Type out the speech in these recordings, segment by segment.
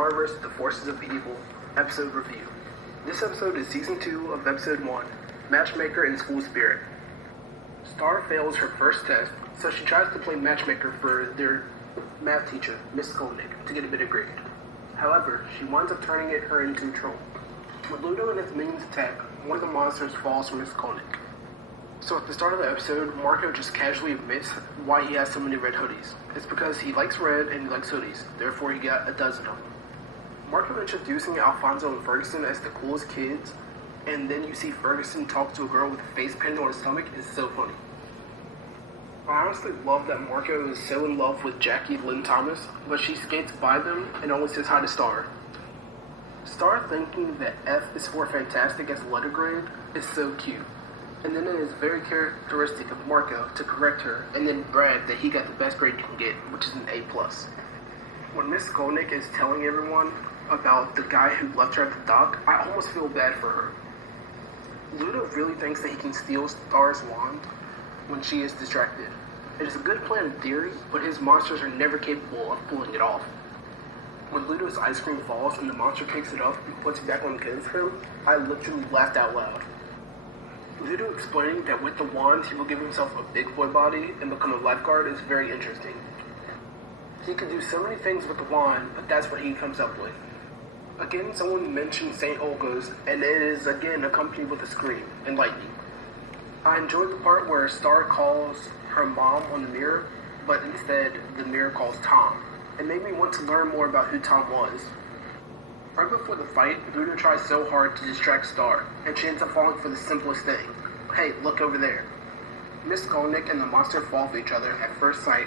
Star vs. the Forces of Evil episode review. This episode is Season 2 of Episode 1, Matchmaker in School Spirit. Star fails her first test, so she tries to play matchmaker for their math teacher, Miss Skolnick, to get a better grade. However, she winds up turning her into a troll. When Ludo and his minions attack, one of the monsters falls from Miss Skolnick. So at the start of the episode, Marco just casually admits why he has so many red hoodies. It's because he likes red and he likes hoodies, therefore he got a dozen of them. Marco introducing Alfonso and Ferguson as the coolest kids, and then you see Ferguson talk to a girl with a face painted on his stomach is so funny. I honestly love that Marco is so in love with Jackie Lynn Thomas, but she skates by them and only says hi to Star. Star thinking that F is for fantastic as a letter grade is so cute. And then it is very characteristic of Marco to correct her and then brag that he got the best grade you can get, which is an A+. When Miss Skolnick is telling everyone about the guy who left her at the dock, I almost feel bad for her. Ludo really thinks that he can steal Star's wand when she is distracted. It is a good plan in theory, but his monsters are never capable of pulling it off. When Ludo's ice cream falls and the monster picks it up and puts it back on against him, I literally laughed out loud. Ludo explaining that with the wand he will give himself a big boy body and become a lifeguard is very interesting. He can do so many things with the wand, but that's what he comes up with. Again, someone mentioned St. Olga's, and it is again accompanied with a scream and lightning. I enjoyed the part where Star calls her mom on the mirror, but instead the mirror calls Tom. It made me want to learn more about who Tom was. Right before the fight, Ludo tries so hard to distract Star, and she ends up falling for the simplest thing. Hey, look over there. Miss Skolnick and the monster fall for each other at first sight,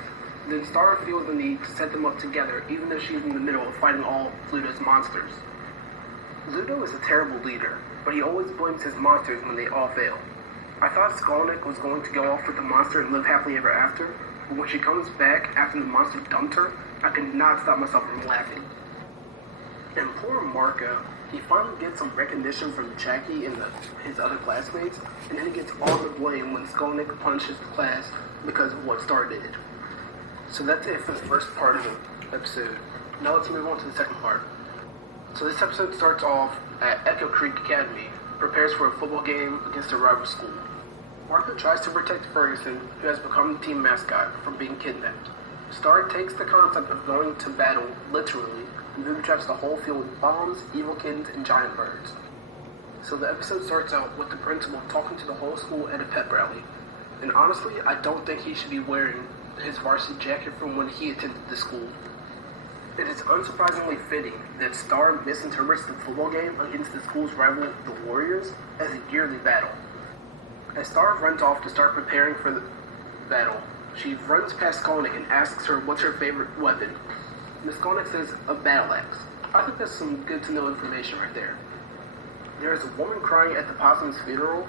then Star feels the need to set them up together even though she's in the middle of fighting all of Ludo's monsters. Ludo is a terrible leader, but he always blames his monsters when they all fail. I thought Skolnick was going to go off with the monster and live happily ever after, but when she comes back after the monster dumped her, I could not stop myself from laughing. And poor Marco, he finally gets some recognition from Jackie and his other classmates, and then he gets all the blame when Skolnick punishes the class because of what Star did. So that's it for the first part of the episode. Now let's move on to the second part. So this episode starts off at Echo Creek Academy, prepares for a football game against a rival school. Marco tries to protect Ferguson, who has become the team mascot, from being kidnapped. Star takes the concept of going to battle literally, and Voodoo traps the whole field with bombs, evil kittens, and giant birds. So the episode starts out with the principal talking to the whole school at a pep rally. And honestly, I don't think he should be wearing his varsity jacket from when he attended the school. It is unsurprisingly fitting that Star misinterprets the football game against the school's rival, the Warriors, as a yearly battle. As Star runs off to start preparing for the battle, she runs past Skolnick and asks her what's her favorite weapon. Miss Skolnick says a battle axe. I think that's some good to know information right there. There is a woman crying at the possum's funeral,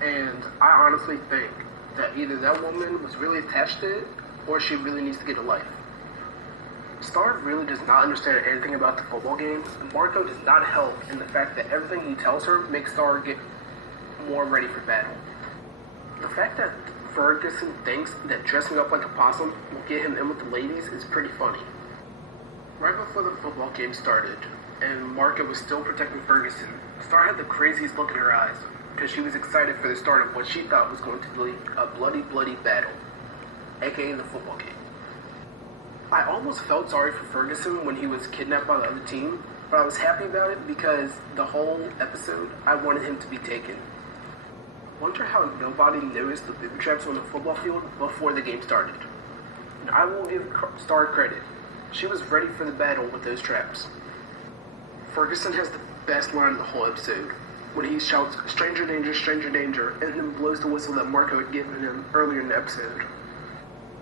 and I honestly think that either that woman was really attached to it, or she really needs to get a life. Star really does not understand anything about the football game, and Marco does not help in the fact that everything he tells her makes Star get more ready for battle. The fact that Ferguson thinks that dressing up like a possum will get him in with the ladies is pretty funny. Right before the football game started, and Marco was still protecting Ferguson, Star had the craziest look in her eyes, because she was excited for the start of what she thought was going to be a bloody battle, aka the football game. I almost felt sorry for Ferguson when he was kidnapped by the other team, but I was happy about it because the whole episode, I wanted him to be taken. Wonder how nobody noticed the booby traps on the football field before the game started. And I will give Star credit. She was ready for the battle with those traps. Ferguson has the best line of the whole episode, when he shouts, stranger danger, and then blows the whistle that Marco had given him earlier in the episode.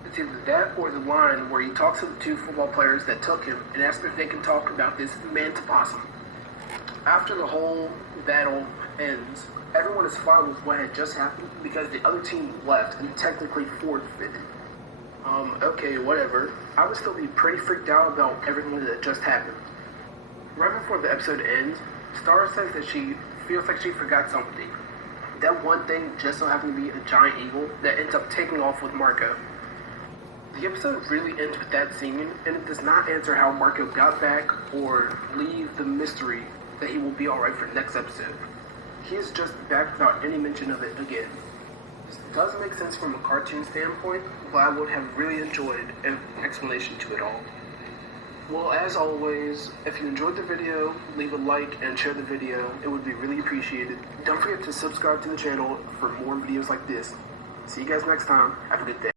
It's either that or the line where he talks to the two football players that took him and asks if they can talk about this man-to-possum. After the whole battle ends, everyone is fine with what had just happened because the other team left and technically forfeited. Okay, whatever. I would still be pretty freaked out about everything that just happened. Right before the episode ends, Star says that she feels like she forgot something. That one thing just so happened to be a giant eagle that ends up taking off with Marco. The episode really ends with that scene, and it does not answer how Marco got back or leave the mystery that he will be alright for next episode. He is just back without any mention of it again. This does make sense from a cartoon standpoint, but I would have really enjoyed an explanation to it all. Well, as always, if you enjoyed the video, leave a like and share the video. It would be really appreciated. Don't forget to subscribe to the channel for more videos like this. See you guys next time. Have a good day.